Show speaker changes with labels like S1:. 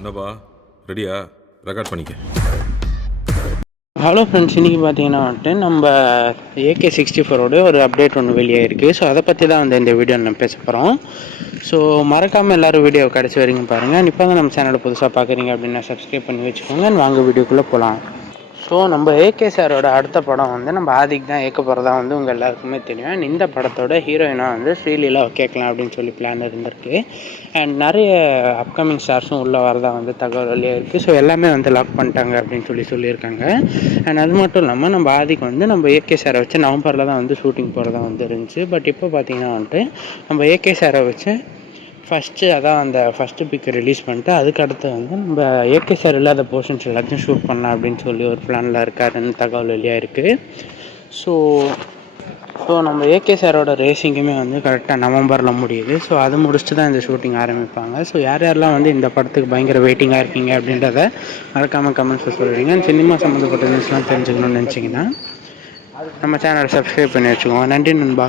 S1: என்னப்பா ரெடியா ரெக்கார்ட் பண்ணிக்க.
S2: ஹலோ ஃப்ரெண்ட்ஸ் இன்றைக்கி பார்த்தீங்கன்னா வந்துட்டு நம்ம ஏகே சிக்ஸ்டி ஃபோரோட ஒரு அப்டேட் ஒன்று வெளியே இருக்குது ஸோ அதை பற்றி தான் வந்து இந்த வீடியோ நம்ம பேச போகிறோம் ஸோ மறக்காமல் எல்லோரும் வீடியோ கடைசி வரைக்கும் பாருங்கள் இப்போ தான் நம்ம சேனலை புதுசாக பார்க்குறீங்க அப்படின்னா சப்ஸ்கிரைப் பண்ணி வச்சுக்கோங்க. வாங்க வீடியோக்குள்ளே போகலாம் ஸோ நம்ம ஏகே சாரோட அடுத்த படம் வந்து நம்ம ஆதிக் தான் ஏற்க போகிறதா வந்து உங்கள் எல்லாருக்குமே தெரியும். அண்ட் இந்த படத்தோட ஹீரோயினாக வந்து ஸ்ரீலீலா கேட்கலாம் அப்படின்னு சொல்லி பிளான் இருந்திருக்கு. அண்ட் நிறைய அப்கமிங் ஸ்டார்ஸும் உள்ளே வரதா வந்து தகவல் இருக்குது ஸோ எல்லாமே வந்து லாக் பண்ணிட்டாங்க அப்படின்னு சொல்லி சொல்லியிருக்காங்க. அண்ட் அது மட்டும் இல்லாமல் நம்ம ஆதிக்கு வந்து நம்ம ஏகே சாரை வச்சு நவம்பரில் தான் வந்து ஷூட்டிங் போகிறதா வந்து இருந்துச்சு. பட் இப்போ பார்த்தீங்கன்னா வந்துட்டு நம்ம ஏகே சாரை வச்சு ஃபஸ்ட்டு அதான் அந்த ஃபஸ்ட்டு பிக்கை ரிலீஸ் பண்ணிட்டு அதுக்கு அடுத்து வந்து நம்ம ஏகே சார் இல்லாத போர்ஷன்ஸ் எல்லாத்தையும் ஷூட் பண்ணலாம் அப்படின்னு சொல்லி ஒரு பிளானில் இருக்காருன்னு தகவல் வெளியாக இருக்குது ஸோ ஸோ நம்ம ஏகே சாரோட ரேசிங்குமே வந்து கரெக்டாக நவம்பரில் முடியுது. ஸோ அது முடிச்சுட்டு தான் இந்த ஷூட்டிங் ஆரம்பிப்பாங்க. ஸோ யார் யாரெல்லாம் வந்து இந்த படத்துக்கு பயங்கர வெயிட்டிங்காக இருக்கீங்க அப்படின்றத மறக்காமல் கமெண்ட்ஸில் சொல்லுவீங்க சினிமா சம்மந்தப்பட்ட நியூஸ்லாம் தெரிஞ்சுக்கணும்னு நினச்சிங்கன்னா நம்ம சேனலை சப்ஸ்கிரைப் பண்ணி வச்சுக்கோங்க. நன்றி நண்பா.